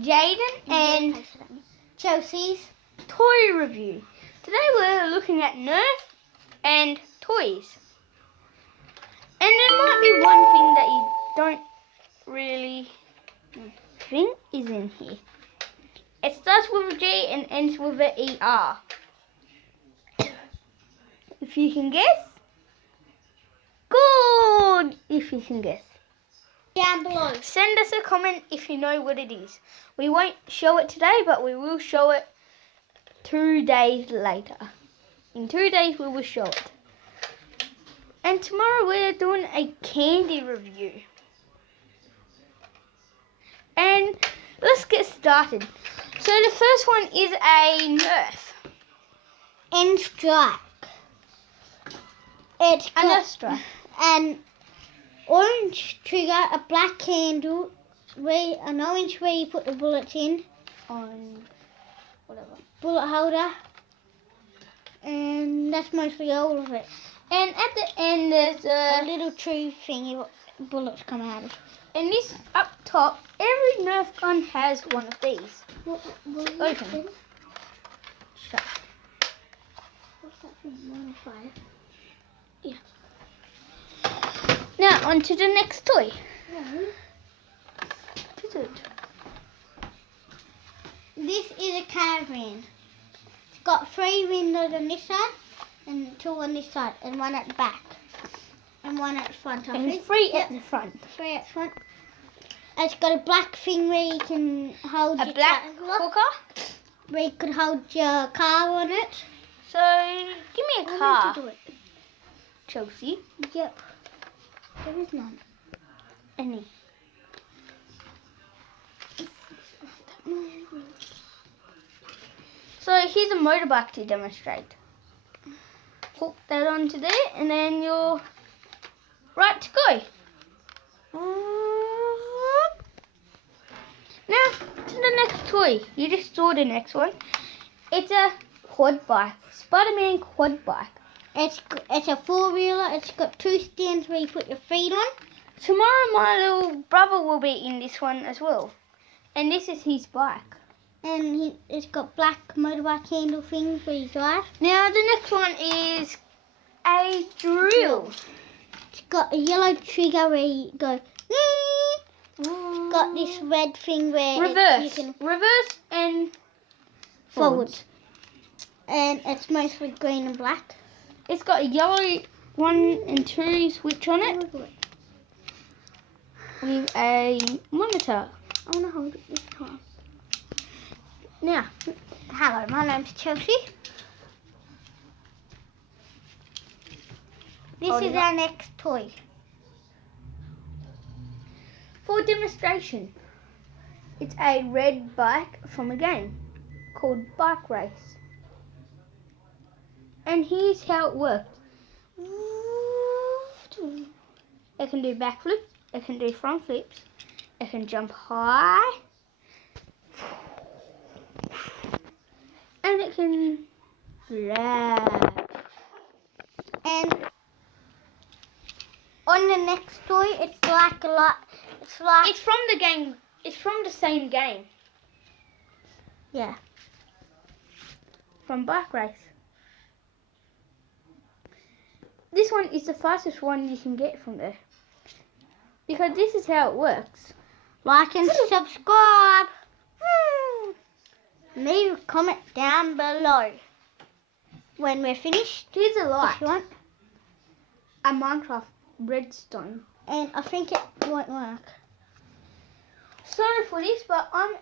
Jaden and Chelsea's toy review. Today we're looking at Nerf and toys. And there might be one thing that you don't really think is in here. It starts with a G and ends with an ER. If you can guess, good! If you can guess. Down below. Send us a comment if you know what it is. We won't show it today, but we will show it 2 days later. In 2 days we will show it. And tomorrow we're doing a candy review. And let's get started. So the first one is a Nerf. And strike. It's A got Nerf strike. an orange trigger, a black handle, an orange where you put the bullets in, On whatever. bullet holder, and that's mostly all of it. And at the end there's A little tree thingy what bullets come out of. and this up top, every Nerf gun has one of these. What Open. Shut. What's that thing? 1 or 5? Now on to the next toy. No. What is it? This is a caravan. It's got 3 windows on this side, and 2 on this side, and 1 at the back, and 1 at the front. I And think. 3 at the front. 3 at the front. And it's got a black thing where you can hold A your black tractor, hooker. where you could hold your car on it. So give me a I car, want to do it. Chelsea. Yep. There is none. Any. So here's a motorbike to demonstrate. Hook that onto there, and then you're right to go. Now to the next toy. You just saw the next one. It's a quad bike, Spider-Man quad bike. It's a 4-wheeler. It's got 2 stands where you put your feet on. Tomorrow my little brother will be in this one as well, and this is his bike. And it's got black motorbike handle things where you drive. Now the next one is a drill. It's got a yellow trigger where you go. Got this red thing where Reverse, you can reverse and forward. And it's mostly green and black. It's got a yellow 1 and 2 switch on it with a monitor. I want to hold it this time. Now, Hello, my name's Chelsea. This Hold is it our next toy. for demonstration, it's a red bike from a game called Bike Race. And here's how it works. It can do backflips, it can do front flips, it can jump high, and it can grab. And on the next toy, it's like a lot. It's like It's from the game. It's from the same game. yeah. From Bike Race. This one is the fastest one you can get from there. Because this is how it works. Like and subscribe. Leave a comment down below when we're finished. Here's a light. If you want. A Minecraft redstone. And I think it won't work. Sorry for this, but I'm